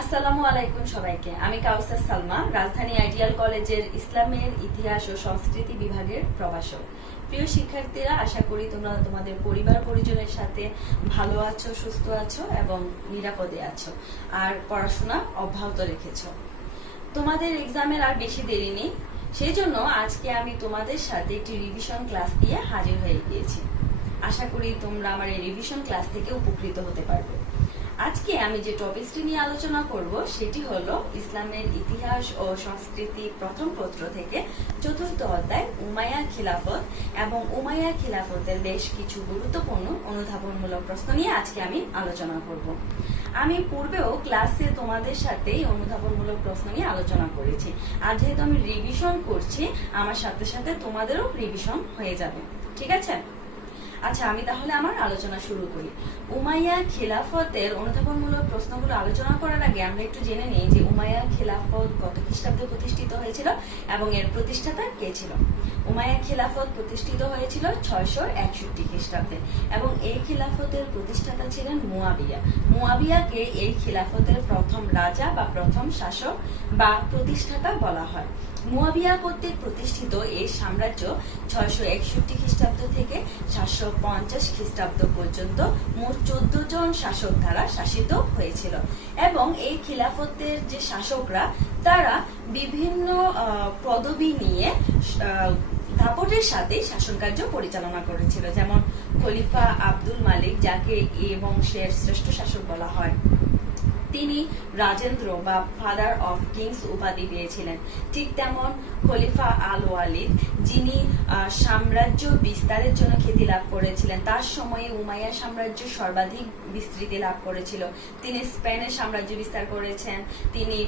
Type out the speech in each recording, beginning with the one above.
আসসালামু আলাইকুম সবাইকে। আমি কাউসার সালমা, রাজধানী আইডিয়াল কলেজের ইসলামের ইতিহাস ও সংস্কৃতি বিভাগের প্রভাষক। প্রিয় শিক্ষার্থীরা, আশা করি তোমরা তোমাদের পরিবার পরিজনের সাথে ভালো আছো, সুস্থ আছো এবং নিরাপদে আছো, আর পড়াশোনা অব্যাহত রেখেছো। তোমাদের এক্সামের আর বেশি দেরি নেই, সেই জন্য আজকে আমি তোমাদের সাথে একটি রিভিশন ক্লাস দিয়ে হাজির হয়ে গিয়েছি। আশা করি তোমরা আমার এই রিভিশন ক্লাস থেকে উপকৃত হতে পারবে। আজকে আমি যে টপিকটি নিয়ে আলোচনা করব সেটি হলো ইসলামের ইতিহাস ও সংস্কৃতি প্রথম পত্র থেকে চতুর্থ অধ্যায় উমাইয়া খিলাফত এবং উমাইয়া খিলাফতের বেশ কিছু গুরুত্বপূর্ণ অনুধাবনমূলক প্রশ্ন নিয়ে আজকে আমি আলোচনা করব। আমি পূর্বেও ক্লাসে তোমাদের সাথে অনুধাবনমূলক প্রশ্ন নিয়ে আলোচনা করেছি, আর যেহেতু আমি রিভিশন করছি আমার সাথে সাথে তোমাদেরও রিভিশন হয়ে যাবে, ঠিক আছে? আচ্ছা, আমি তাহলে আমার আলোচনা শুরু করি। উমাইয়া খিলাফতের অনুধাবনমূলক প্রশ্নগুলো আলোচনা করার আগে আমরা একটু জেনে নিই যে উমাইয়া খিলাফত কত খ্রিস্টাব্দে প্রতিষ্ঠিত হয়েছিল এবং এর প্রতিষ্ঠাতা কে ছিল। উমাইয়া খিলাফত প্রতিষ্ঠিত হয়েছিল 661 খ্রিস্টাব্দে এবং এই খিলাফতের প্রতিষ্ঠাতা ছিলেন মুয়াবিয়া। মুয়াবিয়াকে এই খিলাফতের প্রথম রাজা বা প্রথম শাসক বা প্রতিষ্ঠাতা বলা হয়। মুয়াবিয়া কর্তৃক প্রতিষ্ঠিত এই সাম্রাজ্য 661 খ্রিস্টাব্দ থেকে 750 খ্রিস্টাব্দ পর্যন্ত মোট 14 জন শাসক দ্বারা শাসিত হয়েছিল এবং এই খিলাফতের যে শাসকরা তারা বিভিন্ন পদবি নিয়ে দাপটের সাথে শাসন কার্য পরিচালনা করেছিল, যেমন খলিফা আব্দুল মালিক, যাকে এই বংশের শ্রেষ্ঠ শাসক বলা হয়, তিনি রাজেন্দ্র বা ফাদার অফ কিংস উপাধি পেয়েছিলেন। ঠিক তেমন খলিফা আল ওয়ালিদ, যিনি সাম্রাজ্য বিস্তারের জন্য খ্যাতি লাভ করেছিলেন। তার সময়ে উমাইয়া সাম্রাজ্য সর্বাধিক বিস্তৃতি লাভ করেছিল। তিনি স্পেনের সাম্রাজ্য বিস্তার করেছেন, তিনি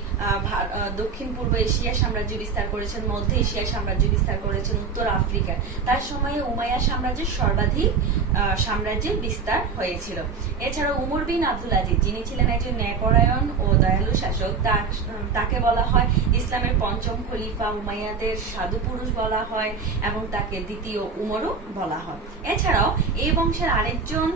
দক্ষিণ পূর্ব এশিয়ার সাম্রাজ্য বিস্তার করেছেন, মধ্য এশিয়ার সাম্রাজ্য বিস্তার করেছেন, উত্তর আফ্রিকায়। তার সময়ে উমাইয়া সাম্রাজ্যের সর্বাধিক সাম্রাজ্যের বিস্তার হয়েছিল। এছাড়া উমর বিন আব্দুল আজিজ, যিনি ছিলেন একজন ন্যায়পরায়ণ ও দয়ালু শাসক, তাকে বলা হয় ইসলামের পঞ্চম খলিফা, উমাইয়াদের সাধু পুরুষ বলা হয় এবং তাকে দ্বিতীয় উমরও বলা হয়। এছাড়াও এই বংশের আরেকজন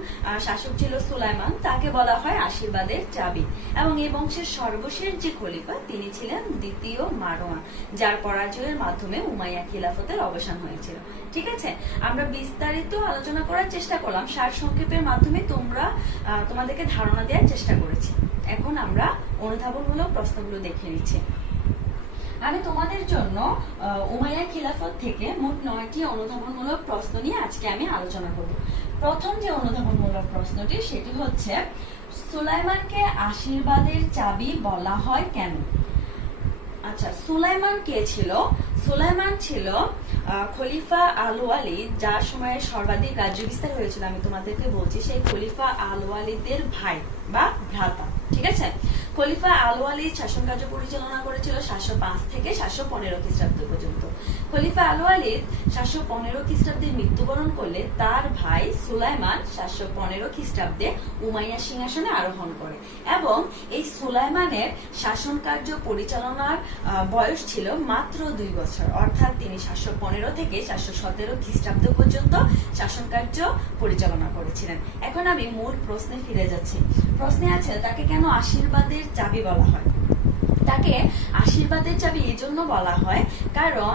শাসক ছিল সুলাইমান, তাকে বলা হয় আশীর্বাদের চাবি, এবং এই বংশের সর্বশেষ যে খলিফা তিনি ছিলেন দ্বিতীয় মারওয়ান, যার পরাজয়ের মাধ্যমে উমাইয়া খিলাফতের অবসান হয়েছিল। ঠিক আছে, আমরা বিস্তারিত আলোচনা করার চেষ্টা করলাম, সারসংক্ষেপের মাধ্যমে তোমাদেরকে ধারণা দেওয়ার চেষ্টা করেছি। এখন আমরা অনুধাবনমূলক প্রশ্নগুলো দেখে নিচ্ছি। আমি তোমাদের জন্য উমাইয়া খিলাফত থেকে মোট 9টি অনুধাবনমূলক প্রশ্ন নিয়ে আজকে আমি আলোচনা করব। প্রথম যে অনুধাবনমূলক প্রশ্নটি সেটি হচ্ছে, সুলাইমানকে আশীর্বাদের চাবি বলা হয় কেন? আচ্ছা, সুলাইমান কে ছিল? সুলাইমান ছিল খলিফা আল ওয়ালিদ, যার সময়ে সর্বাধিক রাজ্য বিস্তার হয়েছিল। আমি তোমাদেরকে বলছি, সেই খলিফা আল ওয়ালিদের ভাই বা ভ্রাতা। ঠিক আছে, খলিফা আল ওয়ালিদ শাসন কার্য পরিচালনা করেছিল 705 থেকে 715 খ্রিস্টাব্দ পর্যন্ত। খলিফা আল ওয়ালিদ 715 খ্রিস্টাব্দে মৃত্যুবরণ করলে তার ভাই সুলাইমান 715 খ্রিস্টাব্দে উমাইয়া সিংহাসনে আরোহণ করে এবং এই সুলাইমানের শাসন কার্য পরিচালনার বয়স ছিল মাত্র 2 বছর, অর্থাৎ তিনি 715 থেকে 717 খ্রিস্টাব্দ পর্যন্ত শাসন কার্য পরিচালনা করেছিলেন। এখন আমি মূল প্রশ্নে ফিরে যাচ্ছি। প্রশ্নে আছে, তাকে কেন আশীর্বাদের চাবি বলা হয়? তাকে আশীর্বাদের চাবি এই জন্য বলা হয় কারণ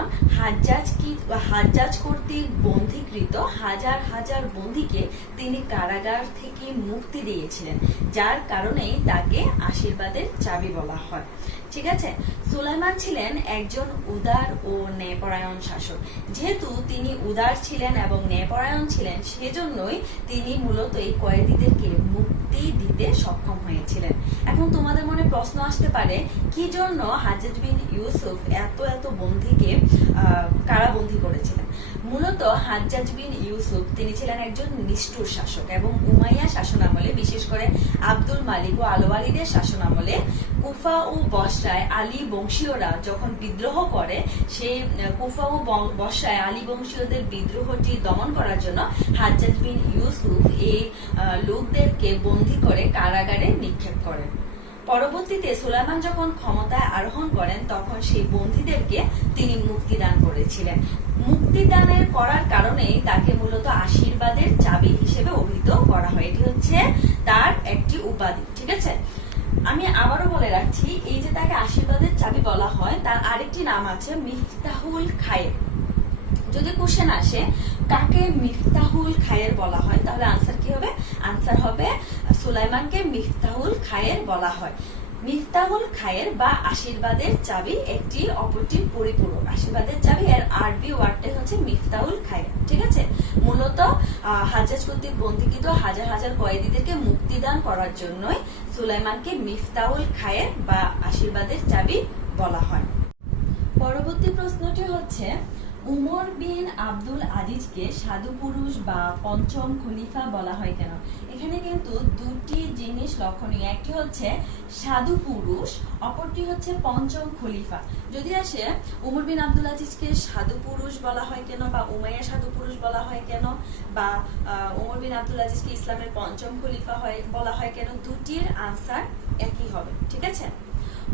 হাজ্জাজ কর্তৃক বন্দীকৃত হাজার হাজার বন্দীকে তিনি কারাগার থেকে মুক্তি দিয়েছিলেন, যার কারণেই তাকে আশীর্বাদের চাবি বলা হয়। ঠিক আছে, সুলাইমান ছিলেন একজন উদার ও ন্যায়পরায়ণ শাসক। যেহেতু তিনি উদার ছিলেন এবং ন্যায়পরায়ণ ছিলেন, সেজন্যই তিনি মূলত এই কয়েদিদেরকে মুক্তি দিতে সক্ষম হয়েছিলেন। এখন তোমাদের মনে প্রশ্ন আসতে পারে, কি জন্য হাজ্জাজ বিন ইউসুফ এত বন্দীকে কারাবন্দী করেছিলেন? মূলত হাজ্জাজ বিন ইউসুফ তিনি ছিলেন একজন নিষ্ঠুর শাসক এবং উমাইয়া শাসনামলে, বিশেষ করে আব্দুল মালিক ও আল ওয়ালিদের শাসনামলে কুফা ও বসরায় আলী বংশীয়রা যখন বিদ্রোহ করে, সেই কুফা ও বসরায় আলী বংশীয়দের বিদ্রোহটি দমন করার জন্য হাজ্জাজ বিন ইউসুফ এই লোকদেরকে বন্দী করে কারাগারে নিক্ষেপ করেন। পরবর্তীতে সুলাইমান যখন ক্ষমতায় আরোহণ করেন, তখন সেই বন্দীদেরকে তিনি মুক্তিদান করেছিলেন। মুক্তিদানের করার কারণেই তাকে মূলত আশীর্বাদের চাবি হিসেবে অভিহিত করা হয়। এটি হচ্ছে তার একটি উপাধি। ঠিক আছে, আমি আবারও বলে রাখছি, এই যে তাকে আশীর্বাদের চাবি বলা হয় তার আরেকটি নাম আছে মিফতাহুল খায়ের। যদি কোশ্চেন আসে কাকে মিফতাহুল খায়ের বলা হয়, তাহলে আনসার কি হবে? আনসার হবে সুলাইমানকে মিফতাহুল খায়ের বলা হয়। মিফতাহুল খায়ের বা আশীর্বাদের চাবি একটি অপরটির পরিপূরক। আশীর্বাদের চাবি এর আরবি ওয়ার্ডটাই হচ্ছে মিফতাহুল খায়ের, ঠিক আছে? মূলত হাজ্জাজ কর্তৃক বন্দীকৃত হাজার হাজার কয়েদিদেরকে মুক্তিদান করার জন্যই সুলাইমানকে মিফতাহুল খায়ের বা আশীর্বাদের চাবি বলা হয়। পরবর্তী প্রশ্নটি হচ্ছে, উমর বিন আব্দুল আজিজকে সাধু পুরুষ বা পঞ্চম খলিফা বলা হয় কেন? এখানে কিন্তু দুটি জিনিস লক্ষণীয়, একটি হচ্ছে সাধু পুরুষ, অপরটি হচ্ছে পঞ্চম খলিফা। যদি আসে উমর বিন আব্দুল আজিজকে সাধু পুরুষ বলা হয় কেন, বা উমাইয়া সাধু পুরুষ বলা হয় কেন, বা উমর বিন আব্দুল আজিজকে ইসলামের পঞ্চম খলিফা বলা হয় কেন, দুটির আনসার একই হবে, ঠিক আছে?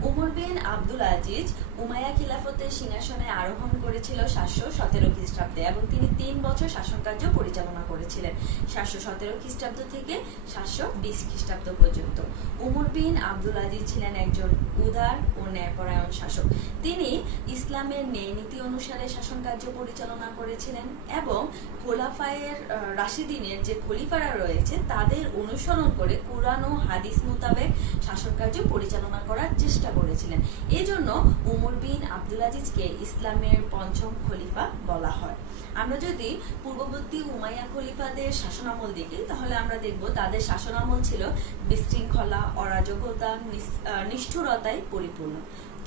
উমর বিন আব্দুল আজিজ উমাইয়া খিলাফতের সিংহাসনে আরোহণ করেছিল 717 খ্রিস্টাব্দে এবং তিনি 3 বছর শাসনকার্য পরিচালনা করেছিলেন 717 খ্রিস্টাব্দ থেকে 720 খ্রিস্টাব্দ পর্যন্ত। উমর বিন আব্দুল আজিজ ছিলেন একজন উদার ও ন্যায়পরায়ণ শাসক। তিনি ইসলামের ন্যায় নীতি অনুসারে শাসনকার্য পরিচালনা করেছিলেন এবং খোলাফায়ের রাশিদিনের যে খলিফারা রয়েছে তাদের অনুসরণ করে কুরআন ও হাদিস মোতাবেক শাসনকার্য পরিচালনা করার চেষ্টা করেছিলেন। এজন্য উমর বিন আব্দুল আজিজকে ইসলামের পঞ্চম খলিফা বলা হয়। আমরা যদি পূর্ববর্তী উমাইয়া খলিফাদের শাসনামল দেখি তাহলে আমরা দেখব তাদের শাসনামল ছিল বিশৃঙ্খলা, অরাজকতা, নিষ্ঠুরতায় পরিপূর্ণ।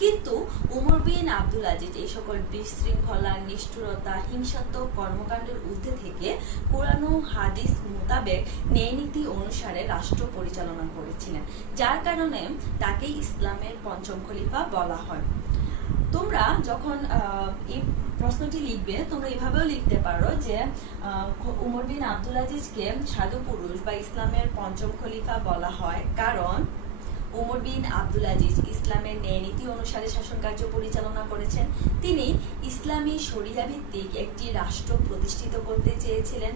কিন্তু উমর বিন আব্দুল আজিজ এই সকল বিশৃঙ্খলা, নিষ্ঠুরতা, হিংসাত্মক কর্মকাণ্ডের ঊর্ধ্বে থেকে কোরআন ও হাদিস মোতাবেক ন্যায় নীতি অনুসারে রাষ্ট্র পরিচালনা করেছিলেন, যার কারণে তাকে ইসলামের পঞ্চম খলিফা বলা হয়। তোমরা যখন এই প্রশ্নটি লিখবে তোমরা এভাবেও লিখতে পারো যে উমর বিন আব্দুল আজিজকে সাধু পুরুষ বা ইসলামের পঞ্চম খলিফা বলা হয় কারণ উমর বিন আব্দুল আজিজ ইসলামের ন্যায় নীতি অনুসারে শাসন কার্য পরিচালনা করেছেন। তিনি ইসলামী শরিয়া ভিত্তিক একটি রাষ্ট্র প্রতিষ্ঠিত করতে চেয়েছিলেন।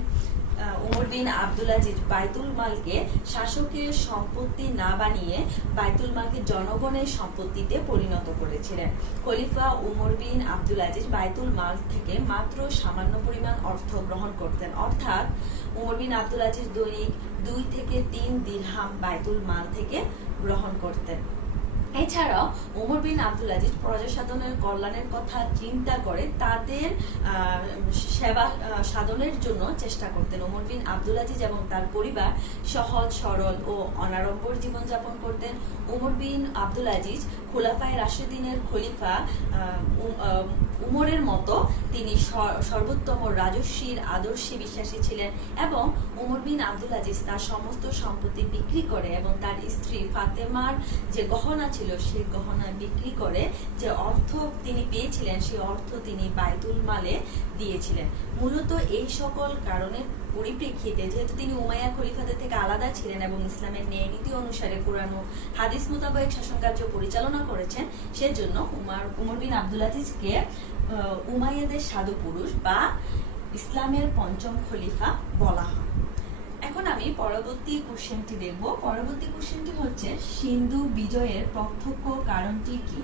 উমর বিন আব্দুল আজিজ বাইতুল মালকে শাসকের সম্পত্তি না বানিয়ে বাইতুল মালকে জনগণের সম্পত্তিতে পরিণত করেছিলেন। খলিফা উমর বিন আব্দুল আজিজ বাইতুল মাল থেকে মাত্র সামান্য পরিমাণ অর্থ গ্রহণ করতেন, অর্থাৎ উমর বিন আব্দুল আজিজ দৈনিক 2 থেকে 3 দিরহাম বাইতুল মাল থেকে গ্রহণ করতেন। এছাড়াও উমর বিন আব্দুল আজিজ প্রজা সাধনের কল্যাণের কথা চিন্তা করে তাদের সেবা সাধনের জন্য চেষ্টা করতেন। উমর বিন আব্দুল আজিজ এবং তার পরিবার সহজ সরল ও অনাড়ম্বর জীবনযাপন করতেন। উমর বিন আব্দুল আজিজ খোলাফায়ে রাশিদিনের খলিফা উমরের মতো তিনি সর্বোত্তম রাজস্বীর আদর্শে বিশ্বাসী ছিলেন এবং উমর বিন আব্দুল আজিজ তার সমস্ত সম্পত্তি বিক্রি করে এবং তার স্ত্রী ফাতেমার যে গহনা ছিল সেই গহনা বিক্রি করে যে অর্থ তিনি পেয়েছিলেন সেই অর্থ তিনি বাইতুল মালে দিয়েছিলেন। মূলত এই সকল কারণের পরিপ্রেক্ষিতে যেহেতু তিনি উমাইয়া খলিফাদের থেকে আলাদা ছিলেন এবং ইসলামের ন্যায় নীতি অনুসারে কোরআন ও হাদিস মোতাবেক শাসন কার্য পরিচালনা করেছেন, সেজন্য উমর বিন আব্দুল আজিজকে উমাইয়াদের সাধু পুরুষ বা ইসলামের পঞ্চম খলিফা বলা হয়। এখন আমি পরবর্তী কোশ্চেনটি দেখব। পরবর্তী কোশ্চেনটি হচ্ছে সিন্ধু বিজয়ের প্রত্যক্ষ কারণটি কি?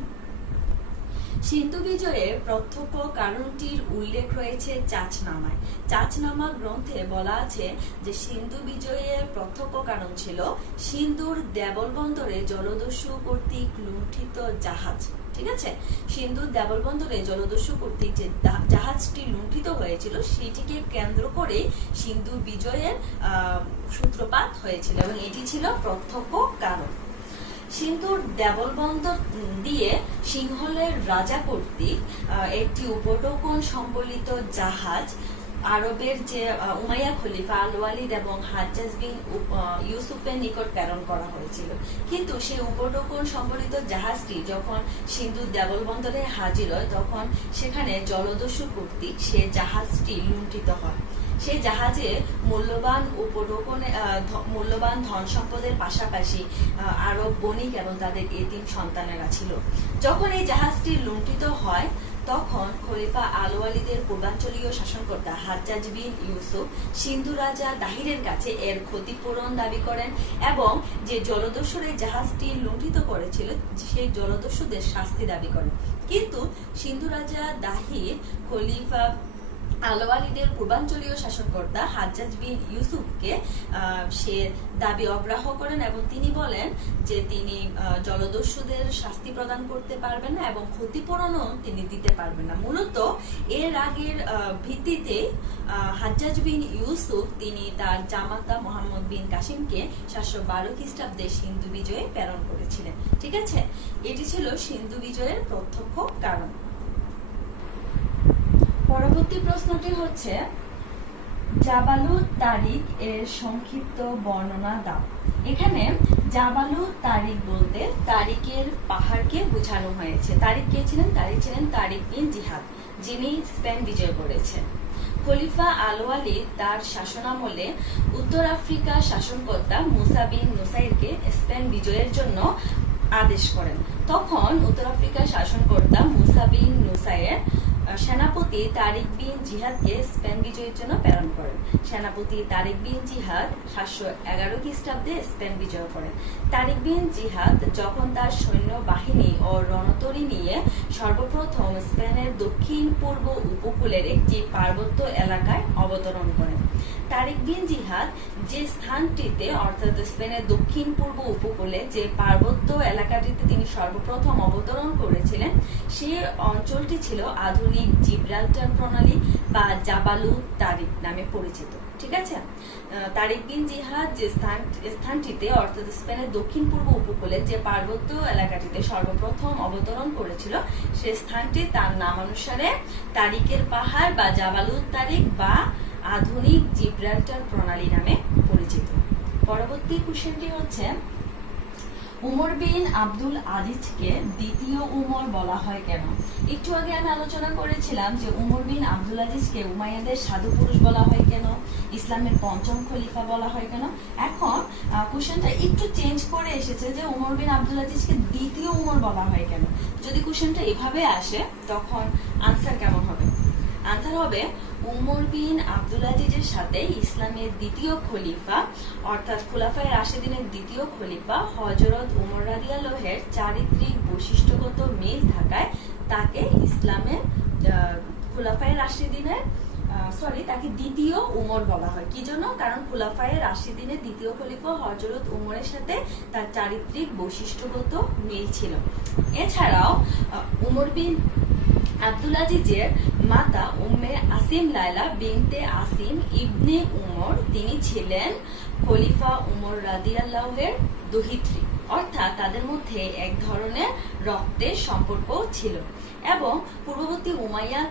সিন্ধু বিজয়ের প্রত্যক্ষ কারণটির উল্লেখ রয়েছে চাচনামায়। চাচনামা গ্রন্থে বলা আছে যে সিন্ধু বিজয়ের প্রত্যক্ষ কারণ ছিল সিন্ধুর দেবল বন্দরে জলদস্যু কর্তৃক লুণ্ঠিত জাহাজ। ঠিক আছে, সিন্ধুর দেবল বন্দরে জলদস্যু কর্তৃক যে জাহাজটি লুণ্ঠিত হয়েছিল সেটিকে কেন্দ্র করে সিন্ধু বিজয়ের সূত্রপাত হয়েছিল এবং এটি ছিল প্রত্যক্ষ কারণ। সিন্ধুর দেবল বন্দর দিয়ে সিংহলের রাজা কর্তৃক একটি উপঢৌকন সম্বলিত জাহাজ আরবের যে উমাইয়া খলিফা আল ওয়ালিদ এবং হাজ্জাজ বিন ইউসুফের নিকট প্রেরণ করা হয়েছিল, কিন্তু সেই উপঢৌকন সম্বলিত জাহাজটি যখন সিন্ধুর দেবল বন্দরে হাজির হয় তখন সেখানে জলদস্যু কর্তৃক সে জাহাজটি লুণ্ঠিত হয়। সেই জাহাজে মূল্যবান ধন সম্পদের পাশাপাশি আরব বণিক এবং তাদের এতিম সন্তানেরা ছিল। যখন এই জাহাজটি লুণ্ঠিত হয় তখন খলিফা আল ওয়ালিদের পূর্বাঞ্চলীয় শাসনকর্তা হাজ্জাজ বিন ইউসুফ সিন্ধু রাজা দাহিরের কাছে এর ক্ষতিপূরণ দাবি করেন এবং যে জলদস্যুর এই জাহাজটি লুণ্ঠিত করেছিল সেই জলদস্যুদের শাস্তি দাবি করেন। কিন্তু সিন্ধু রাজা দাহির খলিফা আল ওয়ালিদের পূর্বাঞ্চলীয় শাসনকর্তা হাজ্জাজ বিন ইউসুফকে সে দাবি অগ্রাহ্য করেন এবং তিনি বলেন যে তিনি জলদস্যুদের শাস্তি প্রদান করতে পারবেন না এবং ক্ষতিপূরণও তিনি দিতে পারবেন না। মূলত এর আগের ভিত্তিতে হাজ্জাজ বিন ইউসুফ তিনি তার জামাতা মোহাম্মদ বিন কাসিমকে 712 খ্রিস্টাব্দে সিন্ধু বিজয়ে প্রেরণ করেছিলেন। ঠিক আছে, এটি ছিল সিন্ধু বিজয়ের প্রত্যক্ষ কারণ। পরবর্তী প্রশ্নটি হচ্ছে জাবালুত তারিক এর সংক্ষিপ্ত বর্ণনা দাও। এখানে জাবালুত তারিক বলতে তারিকের পাহাড়কে বোঝানো হয়েছে। তারিক কে ছিলেন? তারিক ছিলেন তারিক বিন জিহাদ, যিনি স্পেন বিজয় করেছেন। খলিফা আল ওয়ালিদ তার শাসনামলে উত্তর আফ্রিকা শাসনকর্তা মুসা বিন নুসাইরকে স্পেন বিজয়ের জন্য আদেশ করেন। তখন উত্তর আফ্রিকা শাসনকর্তা মুসা বিন নুসাইর সেনাপতি তারিক বিন জিহাদকে স্পেন বিজয়ের জন্য প্রেরণ করেন। সেনাপতি তারিক বিন জিহাদ 711 খ্রিস্টাব্দে স্পেন বিজয় করেন। তারিক বিন জিহাদ যখন তার সৈন্য বাহিনী ও রণতরী নিয়ে সর্বপ্রথম স্পেনের দক্ষিণ পূর্ব উপকূলের একটি পার্বত্য এলাকায় অবতরণ করেন। তারিক বিন জিহাদ যে স্থানটিতে অর্থাৎ স্পেনের দক্ষিণ পূর্ব উপকূলে যে পার্বত্য এলাকাটিতে তিনি সর্বপ্রথম অবতরণ করেছিলেন সে অঞ্চলটি ছিল আধুনিক জিব্রাল্টার প্রণালী বা জাবালুত তারিক নামে পরিচিত। ঠিক আছে, তারিক বিন জিহাদ যে স্থানটিতে অর্থাৎ স্পেনের দক্ষিণ পূর্ব উপকূলে যে পার্বত্য এলাকাটিতে সর্বপ্রথম অবতরণ করেছিল সে স্থানটি তার নামানুসারে তারিকের পাহাড় বা জাবালুত তারিক বা আধুনিক জিব্রাল্টার প্রণালী নামে পরিচিত। পরবর্তী কোশ্চেনটি হচ্ছে উমর বিন আব্দুল আজিজকে দ্বিতীয় উমর বলা হয় কেন? একটু আগে আমি আলোচনা করেছিলাম যে উমর বিন আব্দুল আজিজকে উমাইয়াদের সাধু পুরুষ বলা হয় কেন, ইসলামের পঞ্চম খলিফা বলা হয় কেন। এখন কোশ্চেনটা একটু চেঞ্জ করে এসেছে যে উমর বিন আব্দুল আজিজকে দ্বিতীয় উমর বলা হয় কেন। যদি কোশ্চেনটা এভাবে আসে তখন আনসার কেমন হবে? আনসার হবে উমর বিন আব্দুল আজিজের সাথে ইসলামের দ্বিতীয় খলিফা অর্থাৎ খুলাফায়ে রাশিদিনের দ্বিতীয় খলিফা হযরত উমর রাদিয়াল্লাহু আনহুর চারিত্রিক বৈশিষ্ট্যগত মিল থাকায় তাকে ইসলামের খুলাফায়ে রাশিদিনের তাকে দ্বিতীয় উমর বলা হয়। কি জন্য? কারণ খুলাফায়ে রাশিদিনের দ্বিতীয় খলিফা হযরত উমরের সাথে তার চারিত্রিক বৈশিষ্ট্যগত মিল ছিল। এছাড়াও উমর বিন আব্দুল আজিজের মাতা উম্মে আসিম লায়লা বিনতে আসিম ইবনে উমর তিনি ছিলেন খলিফা উমর রাদিয়াল্লাহু আনহুর দহিত্রী, অর্থাৎ তাদের মধ্যে এক ধরনের রক্তের সম্পর্ক ছিল এবং পূর্ববর্তী উমাইয়া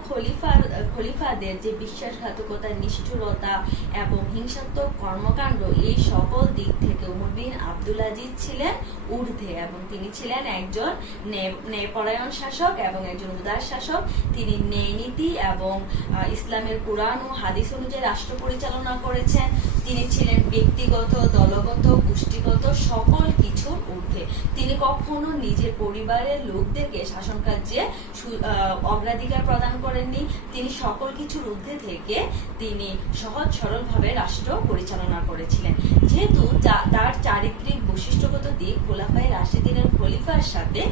খলিফাদের যে বিশ্বাসঘাতকতা, নিষ্ঠুরতা এবং হিংসাত্মক কর্মকাণ্ড এই সকল দিক থেকে উমর বিন আব্দুল আজিজ ছিলেন ঊর্ধ্বে এবং তিনি ছিলেন একজন ন্যায়পরায়ণ শাসক এবং একজন উদার শাসক। তিনি ন্যায় নীতি এবং ইসলামের কুরআন ও হাদিস অনুযায়ী রাষ্ট্র পরিচালনা করেছেন। তিনি ছিলেন ব্যক্তিগত, দলগত, গোষ্ঠীগত সকল কিছুর ঊর্ধ্বে। তিনি কখনো নিজের পরিবারের লোকদেরকে শাসন কার্যে অগ্রাধিকার প্রদান করেননি। তিনি সকল কিছুর ঊর্ধ্বে থেকে তিনি সহজ সরলভাবে রাষ্ট্র পরিচালনা করেছিলেন। যেহেতু তার চারিত্রিক বৈশিষ্ট্যগত দিক খোলাফায়ে রাশিদিনের খলিফার সাথে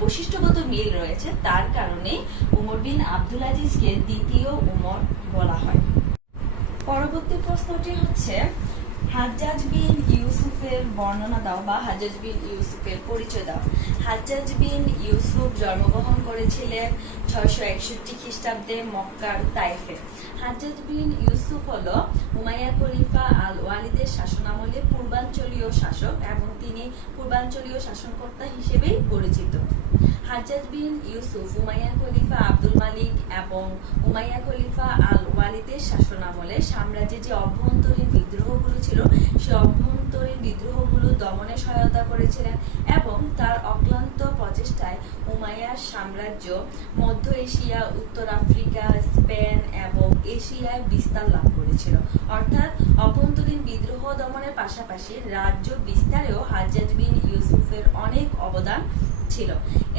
বৈশিষ্ট্যগত মিল রয়েছে, তার কারণে উমর বিন আব্দুল আজিজকে দ্বিতীয় উমর বলা হয়। পরবর্তী প্রশ্নটি হচ্ছে হাজ্জাজ বিন ইউসুফের বর্ণনা দাও বা হাজ্জাজ বিন ইউসুফের পরিচয় দাও। হাজ্জাজ বিন ইউসুফ জন্মগ্রহণ করেছিলেন 661 খ্রিস্টাব্দে মক্কার তায়েফে। হাজ্জাজ বিন ইউসুফ হলো উমাইয়া খলিফা আল ওয়ালিদের শাসনামলে পূর্বাঞ্চলীয় শাসক এবং তিনি পূর্বাঞ্চলীয় শাসনকর্তা হিসেবেই পরিচিত। হাজ্জাজ বিন ইউসুফ উমাইয়া খলিফা আব্দুল মালিক এবং উমাইয়া খলিফা আল ওয়ালিদের শাসনামলে সাম্রাজ্যে যে অভ্যন্তরীণ বিদ্রোহগুলো ছিল সেই অভ্যন্তরীণ বিদ্রোহগুলো দমনে সহায়তা করেছিলেন এবং তার অক্লান্ত প্রচেষ্টায় উমাইয়ার সাম্রাজ্য মধ্য এশিয়া, উত্তর আফ্রিকা, স্পেন এবং এশিয়ায় বিস্তার লাভ করেছিল। অর্থাৎ অভ্যন্তরীণ বিদ্রোহ দমনের পাশাপাশি রাজ্য বিস্তারেও হাজ্জাজ বিন ইউসুফের অনেক অবদান ছিল।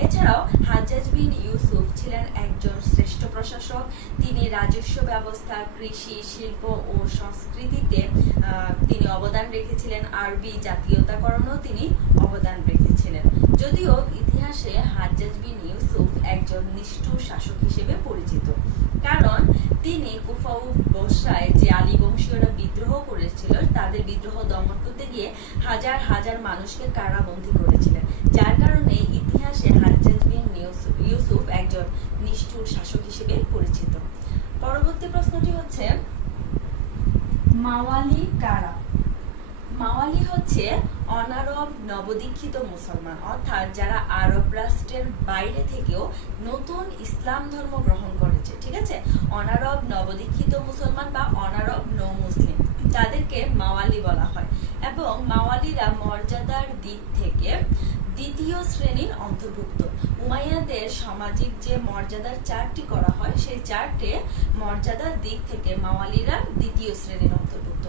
এছাড়াও হাজ্জাজ বিন ইউসুফ ছিলেন একজন শ্রেষ্ঠ প্রশাসক। তিনি রাজস্ব ব্যবস্থা, কৃষি, শিল্প ও সংস্কৃতিতে তিনি অবদান রেখেছিলেন। আরবি জাতীয়তাকরণেও তিনি অবদান রেখেছিলেন। যদিও ইতিহাসে হাজ্জাজ বিন ইউসুফ একজন নিষ্ঠুর শাসক হিসেবে পরিচিত, কারণ তিনি কুফা ও বসরায় যে আলী বংশীয়রা বিদ্রোহ করেছিল তাদের বিদ্রোহ দমন করতে গিয়ে হাজার হাজার মানুষকে কারাবন্দী করেছিলেন, যার কারণে ইতিহাসে হাজ্জাজ বিন ইউসুফ একজন নিষ্ঠুর শাসক হিসেবে পরিচিত। পরবর্তী প্রশ্নটি হচ্ছে, মাওয়ালি কারা? মাওয়ালি হচ্ছে অনারব নবদীক্ষিত মুসলমান, অর্থাৎ যারা আরব রাষ্ট্রের বাইরে থেকেও নতুন ইসলাম ধর্ম গ্রহণ করেছে। ঠিক আছে, অনারব নবদীক্ষিত মুসলমান বা অনারব নৌ মুসলিম, তাদেরকে মাওয়ালি বলা হয়। এবং মাওয়ালিরা মর্যাদার দিক থেকে দ্বিতীয় শ্রেণীর অন্তর্ভুক্ত। উমাইয়াদের সামাজিক যে মর্যাদার চার্টটি করা হয়, সেই চার্টে মর্যাদার দিক থেকে মাওয়ালিরা দ্বিতীয় শ্রেণীর অন্তর্ভুক্ত।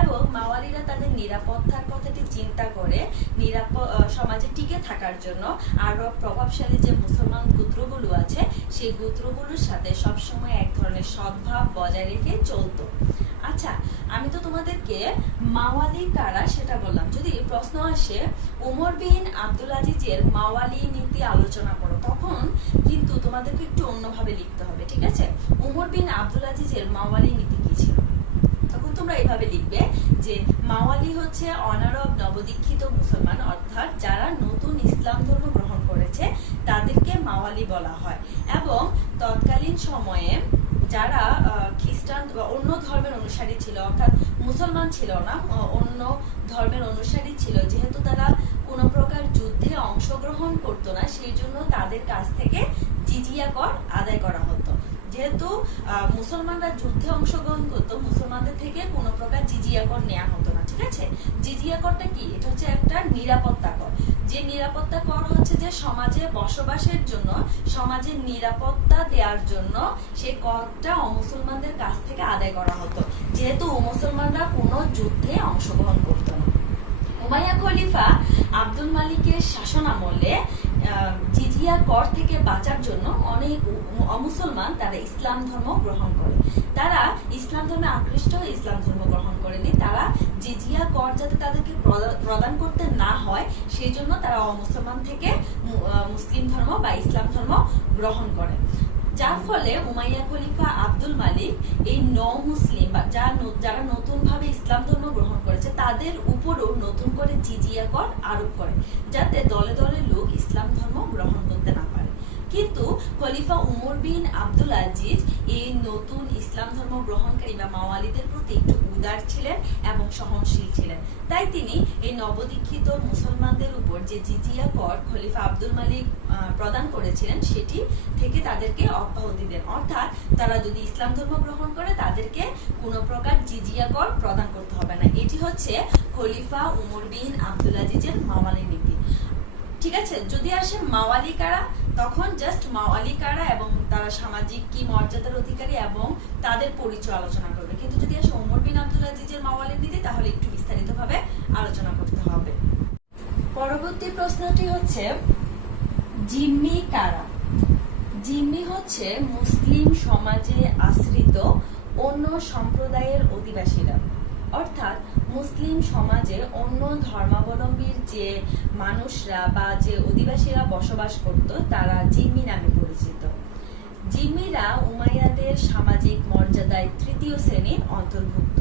এবং মাওয়ালিরা তাদের নিরাপত্তার কথাটি চিন্তা করে সমাজে টিকে থাকার জন্য আরো প্রভাবশালী যে মুসলমান গোত্রগুলো আছে, সেই গোত্রগুলোর সাথে সবসময় এক ধরনের সদ্ভাব বজায় রেখে চলতো। আচ্ছা, আমি তো তোমাদেরকে মাওয়ালি কারা সেটা বললাম। যদি প্রশ্ন আসে উমর বিন আব্দুল আজিজের মাওয়ালি নীতি আলোচনা করো, তখন কিন্তু তোমাদেরকে একটু অন্যভাবে লিখতে হবে। ঠিক আছে, উমর বিন আব্দুল আজিজের মাওয়ালি নীতি কি ছিল? তখন তোমরা এইভাবে লিখবে যে মাওয়ালি হচ্ছে অনারব নবদীক্ষিত মুসলমান, অর্থাৎ যারা নতুন ইসলাম ধর্ম গ্রহণ করেছে তাদেরকে মাওয়ালি বলা হয়। এবং তৎকালীন সময়ে যারা খ্রিস্টান বা অন্য ধর্মের অনুসারী ছিল, অর্থাৎ মুসলমান ছিল না, অন্য ধর্মের অনুসারী ছিল, যেহেতু তারা কোনো প্রকার যুদ্ধে অংশগ্রহণ করতো না, সেই জন্য তাদের কাছ থেকে জিজিয়া কর আদায় করা হতো। যেহেতু মুসলমানরা যুদ্ধে অংশগ্রহণ করতো, মুসলমানদের থেকে কোনো প্রকার জিজিয়া কর নেওয়া হতো না। ঠিক আছে, জিজিয়া করটা কি? এটা হচ্ছে একটা নিরাপত্তা কর। যে নিরাপত্তা কর হচ্ছে যে সমাজে বসবাসের জন্য, সমাজের নিরাপত্তা দেওয়ার জন্য সেই করটা অমুসলমানদের কাছ থেকে আদায় করা হতো, যেহেতু মুসলমানরা কোনো যুদ্ধে অংশগ্রহণ করতো না। উমাইয়া খলিফা আব্দুল মালিকের শাসন আমলে জিজিয়া কর থেকে বাঁচার জন্য অনেক অমুসলমান তারা ইসলাম ধর্ম গ্রহণ করে। তারা ইসলাম ধর্মে আকৃষ্ট হয়ে ইসলাম ধর্ম গ্রহণ করেনি, তারা জিজিয়া কর যাতে তাদেরকে প্রদান করতে না হয় সেই জন্য তারা অমুসলমান থেকে মুসলিম ধর্ম বা ইসলাম ধর্ম গ্রহণ করে। যার ফলে উমাইয়া খলিফা আব্দুল মালিক এই মুসলিম বা যারা নতুন ভাবে ইসলাম ধর্ম গ্রহণ করেছে তাদের উপরও নতুন করে জিজিয়া কর আরোপ করে, যাতে দলে দলে লোক ইসলাম ধর্ম গ্রহণ করতে না পারে। কিন্তু খলিফা উমর বিন আব্দুল আজিজ এই নতুন ইসলাম ধর্ম গ্রহণকারী বা মাওয়ালিদের প্রতি একটু উদার ছিলেন এবং সহনশীল ছিলেন। তাই তিনি এই নবদীক্ষিত মুসলমানদের উপর যে জিজিয়া কর খলিফা আব্দুল মালিক প্রদান করেছিলেন সেটি থেকে তাদেরকে অব্যাহতি দেন, অর্থাৎ তারা যদি ইসলাম ধর্ম গ্রহণ করে তাদেরকে কোনো প্রকার জিজিয়া কর প্রদান করতে হবে না। এটি হচ্ছে খলিফা উমর বিন আব্দুল আজিজের মাওয়ালি নীতি। ঠিক আছে, যদি আসে মাওয়ালি কারা, তখন জাস্ট মাওয়ালি কারা এবং তারা সামাজিক কি মর্যাদার অধিকারী এবং তাদের পরিচয় আলোচনা করবে। কিন্তু যদি আসে উমর বিন আব্দুল আজিজের মাওয়ালি নীতি, তাহলে একটু বিস্তারিতভাবে আলোচনা করতে হবে। পরবর্তী প্রশ্নটি হচ্ছে, জিম্মি কারা? জিম্মি হচ্ছে মুসলিম সমাজে আশ্রিত অন্য সম্প্রদায়ের অধিবাসীরা, অর্থাৎ মুসলিম সমাজে অন্য ধর্মাবলম্বীর যে মানুষরা বা যে অধিবাসীরা বসবাস করত তারা জিম্মি নামে পরিচিত। জিম্মিরা উমাইয়াদের সামাজিক মর্যাদায় তৃতীয় শ্রেণীর অন্তর্ভুক্ত।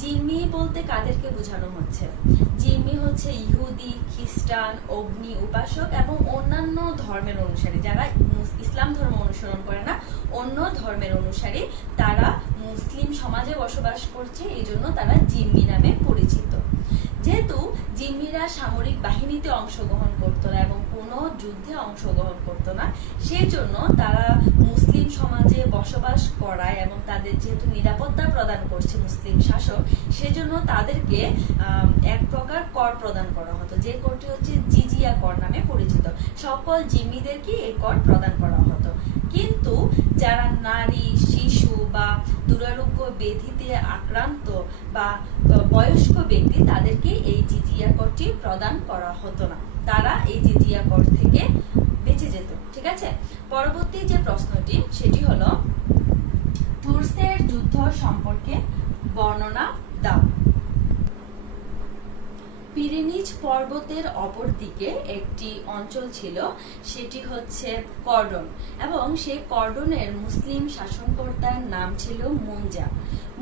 জিম্মি বলতে কাদেরকে বোঝানো হচ্ছে? জিম্মি হচ্ছে ইহুদি, খ্রিস্টান, অগ্নি উপাসক এবং অন্যান্য ধর্মের অনুসারী, যারা ইসলাম ধর্ম অনুসরণ করে না, অন্য ধর্মের অনুসারী, তারা মুসলিম সমাজে বসবাস করছে, এই জন্য তারা জিম্মি নামে পরিচিত। যেহেতু জিম্মিরা সামরিক বাহিনীতে অংশগ্রহণ করতো না এবং কোনো যুদ্ধে অংশগ্রহণ করতো না, সেই জন্য তারা মুসলিম সমাজে বসবাস করায় এবং তাদের যেহেতু নিরাপত্তা প্রদান করছে মুসলিম শাসক, সেজন্য তাদেরকে এক প্রকার কর প্রদান করা হতো, যে করটি হচ্ছে জিজিয়া কর নামে পরিচিত। সকল জিম্মিদেরকে এই কর প্রদান করা হতো। কিন্তু যারা নারী, শিশু বা দুরারোগ্য ব্যাধিতে আক্রান্ত বা বয়স্ক ব্যক্তি, তাদেরকে এই জিজিয়া করটি প্রদান করা হতো না। তারা এই জিজিয়া কর থেকে বেঁচে যেত। ঠিক আছে, পরবর্তী যে প্রশ্নটি সেটি হলো টুরসের যুদ্ধ সম্পর্কে বর্ণনা দাও। পিরেনিজ পর্বতের অপর দিকে একটি অঞ্চল ছিল, সেটি হচ্ছে কর্ডন, এবং সেই কর্ডনের মুসলিম শাসনকর্তার নাম ছিল মুনজা।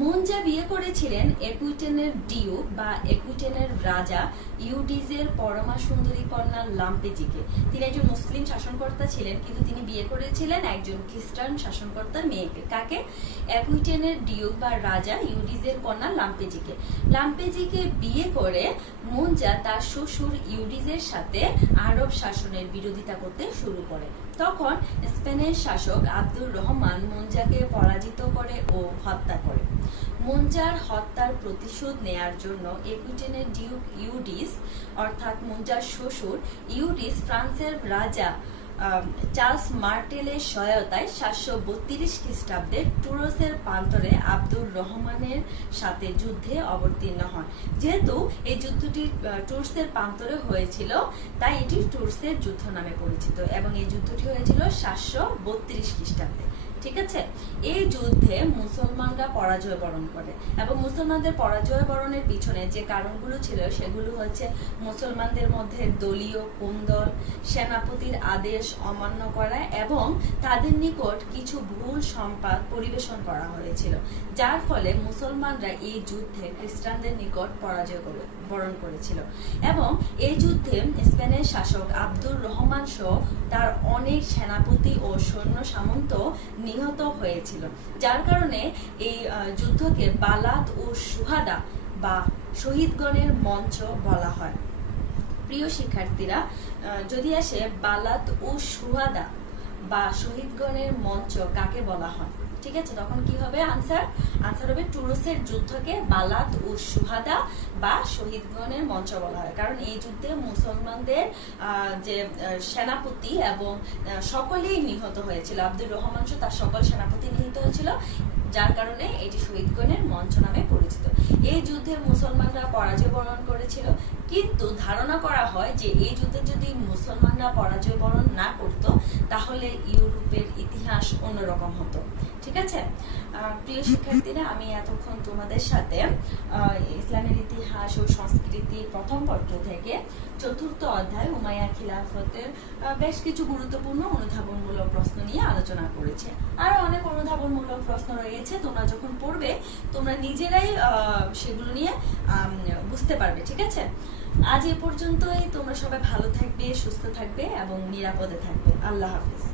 মুনজা বিয়ে করেছিলেন একুইটেনের ডিউক বা একুইটেনের রাজা ইউডিজের পরমা সুন্দরী কন্যা লাম্পেজিকে। তিনি একজন মুসলিম শাসনকর্তা ছিলেন, কিন্তু তিনি বিয়ে করেছিলেন একজন খ্রিস্টান শাসনকর্তার মেয়েকে। কাকে? একুইটেনের ডিউক বা রাজা ইউডিজের কন্যা লাম্পেজিকে। লাম্পেজিকে বিয়ে করে মুনজা তার শ্বশুর ইউডিজের সাথে আরব শাসনের বিরোধিতা করতে শুরু করে। তখন স্পেনের শাসক আব্দুর রহমান মুনজাকে পরাজিত করে ও হত্যা করে। মুনজার হত্যার প্রতিশোধ নেয়ার জন্য একুইটেনের ডিউক ইউডিস অর্থাৎ মুনজার শ্বশুর ইউডিস ফ্রান্সের রাজা চার্লস মার্টেলের সহায়তায় 732 খ্রিস্টাব্দে টুরসের প্রান্তরে আব্দুর রহমানের সাথে যুদ্ধে অবতীর্ণ হন। যেহেতু এই যুদ্ধটি টুরসের প্রান্তরে হয়েছিল, তাই এটি টুরসের যুদ্ধ নামে পরিচিত, এবং এই যুদ্ধটি হয়েছিল 732 খ্রিস্টাব্দে। ঠিক আছে, এই যুদ্ধে মুসলমানরা পরাজয় বরণ করে, এবং মুসলমানদের পরাজয় বরণের পিছনে যে কারণগুলো ছিল সেগুলো হচ্ছে মুসলমানদের মধ্যে দলীয় কোন্দল, সেনাপতির আদেশ অমান্য করা, এবং তাদের নিকট কিছু ভুল সম্পদ পরিবেশন করা হয়েছিল, যার ফলে মুসলমানরা এই যুদ্ধে খ্রিস্টানদের নিকট পরাজয় বরণ করেছিল। এবং এই যুদ্ধে স্পেনের শাসক আব্দুর রহমান সহ তার অনেক সেনাপতি ও সৈন্য সামন্ত নিহত হয়েছিল, যার কারণে এই যুদ্ধকে বালাত ও সুহাদা বা শহীদগণের মঞ্চ বলা হয়। প্রিয় শিক্ষার্থীরা, যদি আসে বালাত ও সুহাদা বা শহীদগণের মঞ্চ কাকে বলা হয়, ঠিক আছে, তখন কি হবে? আনসার হবে টুরসের যুদ্ধকে বালাত ও সুহাদা বা শহীদগণের মঞ্চ বলা হয়, কারণ এই যুদ্ধে মুসলমানদের যে সেনাপতি এবং সকলেই নিহত হয়েছিল। আব্দুর রহমান তার সকল সেনাপতি নিহত হয়েছিল, যার কারণে এটি শহীদগণের মঞ্চ নামে পরিচিত। এই যুদ্ধে মুসলমানরা পরাজয় বরণ করেছিল, কিন্তু ধারণা করা হয় যে এই যুদ্ধে যদি মুসলমানরা পরাজয় বরণ না করত তাহলে ইউরোপের ইতিহাস অন্যরকম হতো। ঠিক আছে, প্রিয় শিক্ষার্থীরা, আমি এতক্ষণ তোমাদের সাথে ইসলামের ইতিহাস ও সংস্কৃতি প্রথম পত্র থেকে 4th অধ্যায় উমাইয়া খিলাফতের বেশ কিছু গুরুত্বপূর্ণ অনুধাবনমূলক প্রশ্ন নিয়ে আলোচনা করেছি। আরো অনেক অনুধাবনমূলক প্রশ্ন রয়েছে, তোমরা যখন পড়বে তোমরা নিজেরাই সেগুলো নিয়ে বুঝতে পারবে। ঠিক আছে, আজ এ পর্যন্তই। তোমরা সবাই ভালো থাকবে, সুস্থ থাকবে এবং নিরাপদে থাকবে। আল্লাহ হাফিজ।